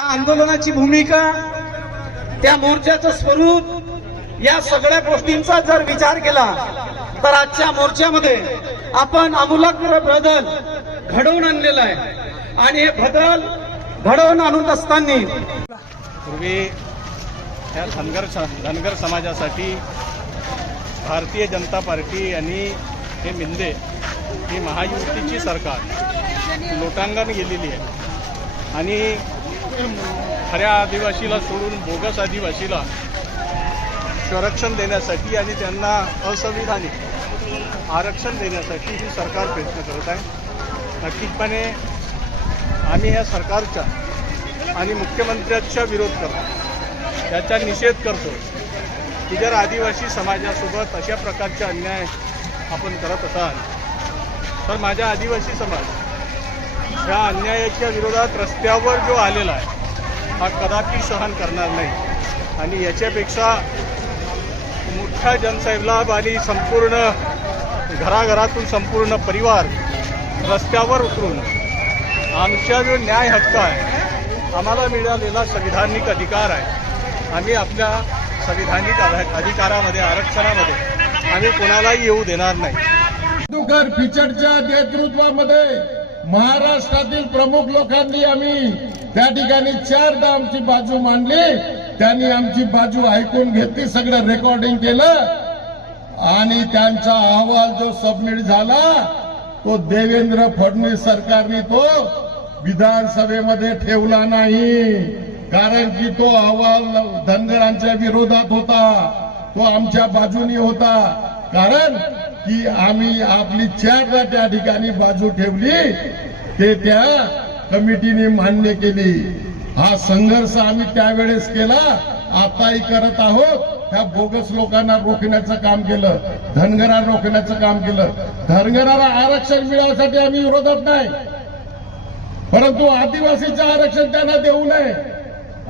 त्या आंदोलनाची भूमिका त्या मोर्चाचं स्वरूप या सगळ्या गोष्टींचा जर विचार केला तर आजच्या मोर्चामध्ये आपण आमूलाग्र बदल घडवून आणलेला आहे. आणि हे बदल घडवून आणून असताना पूर्वी या धनगर धनगर समाजासाठी भारतीय जनता पार्टी आणि हे मिंदे ही महायुतीची सरकार लोटांगण गेलेली आहे. आणि खऱ्या आदिवासीला सोडून बोगस आदिवासीला संरक्षण देण्यासाठी आणि त्यांना असंविधानिक आरक्षण देण्यासाठी ही सरकार प्रयत्न करत आहे. नक्कीचपणे आम्ही या सरकारच्या आणि मुख्यमंत्र्यांचा विरोध करतो. त्याचा निषेध करतो की जर आदिवासी समाजासोबत अशा प्रकारचे अन्याय आपण करत असाल तर माझा आदिवासी समाज ह्या अन्यायाच्या विरोधात रस्त्यावर जो आलेला आहे हा कदापि सहन करणार नाही. आणि याच्यापेक्षा मोठ्या जनसैलाब आणि संपूर्ण घराघरातून संपूर्ण परिवार रस्त्यावर उतरून आमचा जो न्याय हक्क आहे आम्हाला मिळालेला संविधानिक अधिकार आहे. आम्ही आपल्या संविधानिक अधिकारामध्ये आरक्षणामध्ये आम्ही कोणालाही येऊ देणार नाही. दुकर नेतृत्वामध्ये महाराष्ट्रातील प्रमुख लोकांनी आम्ही त्या ठिकाणी चारदा आमची बाजू मांडली. त्यांनी आमची बाजू ऐकून घेतली सगळं रेकॉर्डिंग केलं. आणि त्यांचा अहवाल जो सबमिट झाला तो देवेंद्र फडणवीस सरकारने तो विधानसभेमध्ये ठेवला नाही. कारण की तो अहवाल धनगरांच्या विरोधात होता. तो आमच्या बाजूनी होता. कारण की आम्ही आपली चारदा त्या ठिकाणी बाजू ठेवली ते त्या कमिटीने मान्य केली. हा संघर्ष आम्ही त्यावेळेस केला आताही करत आहोत. त्या बोगस लोकांना रोखण्याचं काम केलं धनगरांना रोखण्याचं काम केलं. धनगराला आरक्षण मिळवण्यासाठी आम्ही विरोधात नाही. परंतु आदिवासीचं आरक्षण त्यांना देऊ नये.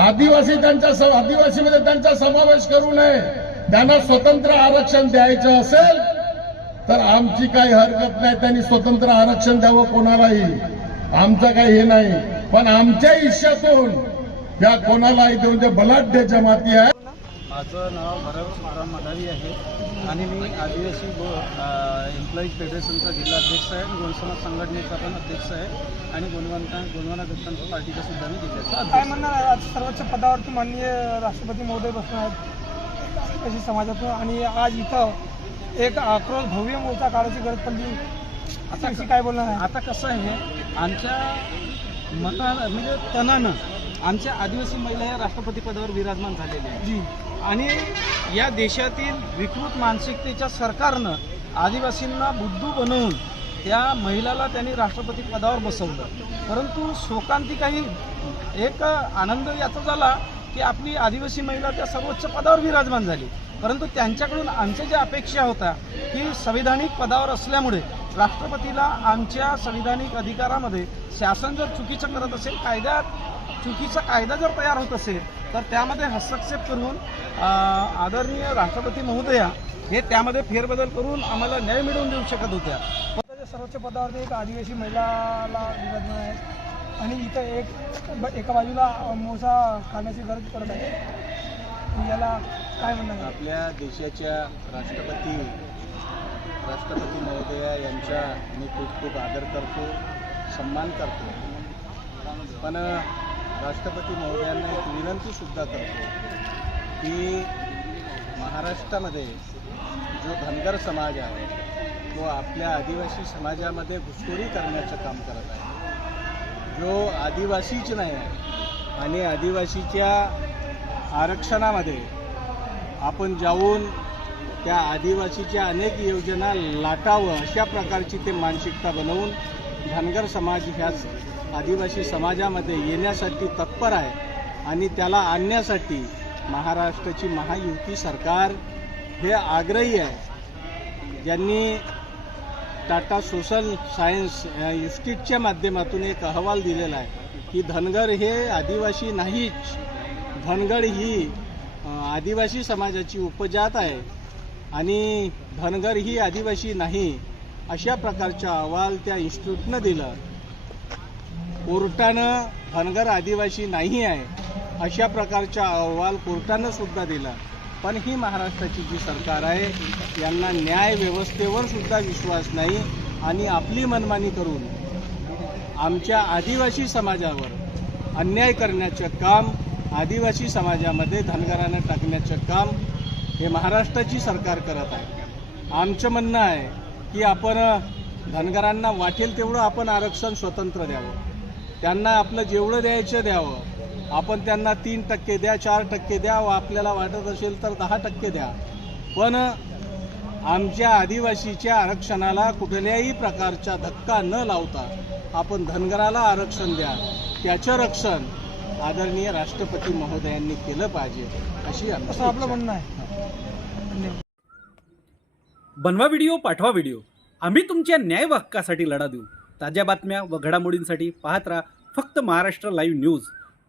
आदिवासी त्यांच्या आदिवासीमध्ये त्यांचा समावेश करू नये. त्यांना स्वतंत्र आरक्षण द्यायचं असेल तर आमची काही हरकत नाही त्यांनी स्वतंत्र आरक्षण द्यावं कोणालाही. आमचं काही हे नाही. पण आमच्या हिश्श्यातून या कोणालाही देऊन जे बलाढ्य जमाती आहे. माझं नाव भरत माराम मडावी आहे. आणि मी आदिवासी गो एम्प्लॉईज फेडरेशनचा जिल्हा अध्यक्ष आहे. आणि गोंडसमाज संघटनेचा पण अध्यक्ष आहे. आणि गुणवंता गुणवंता दत्तांचा पार्टीचा सुद्धा मी जिल्ह्याचा काय अध्यक्ष आहे. म्हणणार आहे? आज सर्वोच्च पदावरती माननीय राष्ट्रपती महोदय बसणार आहेत. आदिवासी समाजातून. आणि आज इथं एक आक्रोश भव्य मोर्चा काढायची गरज पडली. आता काय बोलणार आहे? आता कसं आहे आमच्या मता म्हणजे तणानं आमच्या आदिवासी महिला या राष्ट्रपती पदावर विराजमान झालेल्या आहेत. जी. आणि या देशातील विकृत मानसिकतेच्या सरकारनं आदिवासींना बुद्धू बनवून त्या महिलाला त्यांनी राष्ट्रपती पदावर बसवलं. परंतु शोकांती काही एक आनंद याचा झाला की आपली आदिवासी महिला त्या सर्वोच्च पदावर विराजमान झाली. परंतु त्यांच्याकडून आमच्या ज्या अपेक्षा होत्या की संविधानिक पदावर असल्यामुळे राष्ट्रपतीला आमच्या संविधानिक अधिकारामध्ये शासन जर चुकीचं करत असेल कायद्यात चुकीचा कायदा जर तयार होत असेल तर त्यामध्ये हस्तक्षेप करून आदरणीय राष्ट्रपती महोदया हे त्यामध्ये फेरबदल करून आम्हाला न्याय मिळवून देऊ शकत होत्या. सर्वोच्च पदावरती एक आदिवासी महिलाला विराजमान आहे. आणि इथं एक ब- एका बाजूला मोसा खाण्याची गरज पडत आहे. याला काय म्हणणार? आपल्या देशाच्या राष्ट्रपती राष्ट्रपती महोदया यांचा मी खूप खूप आदर करतो सन्मान करतो. पण राष्ट्रपती महोदयांना एक विनंतीसुद्धा करतो की महाराष्ट्रामध्ये जो धनगर समाज आहे तो आपल्या आदिवासी समाजामध्ये घुसखोरी करण्याचं काम करत आहे. जो आदिवासीच नाही आहे आणि आदिवासीच्या आरक्षणामध्ये आपण जाऊन त्या आदिवासीच्या अनेक योजना लाटावं अशा प्रकारची ते मानसिकता बनवून धनगर समाज ह्याच आदिवासी समाजामध्ये येण्यासाठी तत्पर आहे आणि त्याला आणण्यासाठी महाराष्ट्राची महायुती सरकार हे आग्रही आहे. ज्यांनी टाटा सोशल सायन्स इन्स्टिट्यूटच्या माध्यमातून एक अहवाल दिलेला आहे की धनगर हे आदिवासी नाहीच. धनगर ही आदिवासी समाजाची उपजात आहे आणि धनगर ही आदिवासी नाही अशा प्रकारचा अहवाल त्या इन्स्टिट्यूटनं दिला. कोर्टानं धनगर आदिवासी नाही आहे अशा प्रकारचा अहवाल कोर्टानं सुद्धा दिला. पण ही महाराष्ट्राची जी सरकार आहे यांना न्याय व्यवस्थेवर सुद्धा विश्वास नाही. आणि आपली मनमानी करून आमच्या आदिवासी समाजावर अन्याय करण्याचं काम आदिवासी समाजामध्ये धनगरानं टाकण्याचं काम हे महाराष्ट्राची सरकार करत आहे. आमचं म्हणणं आहे की आपण धनगरांना वाटेल तेवढं आपण आरक्षण स्वतंत्र द्यावं. त्यांना आपलं जेवढं द्यायचं द्यावं आपण त्यांना तीन टक्के द्या चार टक्के द्या व आपल्याला वाटत असेल तर दहा टक्के द्या. पण आमच्या आदिवासीच्या आरक्षणाला कुठल्याही प्रकारचा धक्का न लावता आपण धनगराला आरक्षण द्या. त्याचं रक्षण आदरणीय राष्ट्रपती महोदयांनी केलं पाहिजे अशी असं आपलं. म्हणणं आहे. धन्यवाद. बनवा व्हिडिओ पाठवा व्हिडिओ आम्ही तुमच्या न्याय हक्कासाठी लढा देऊ. ताज्या बातम्या व घडामोडींसाठी पाहत राहा फक्त महाराष्ट्र लाईव्ह न्यूज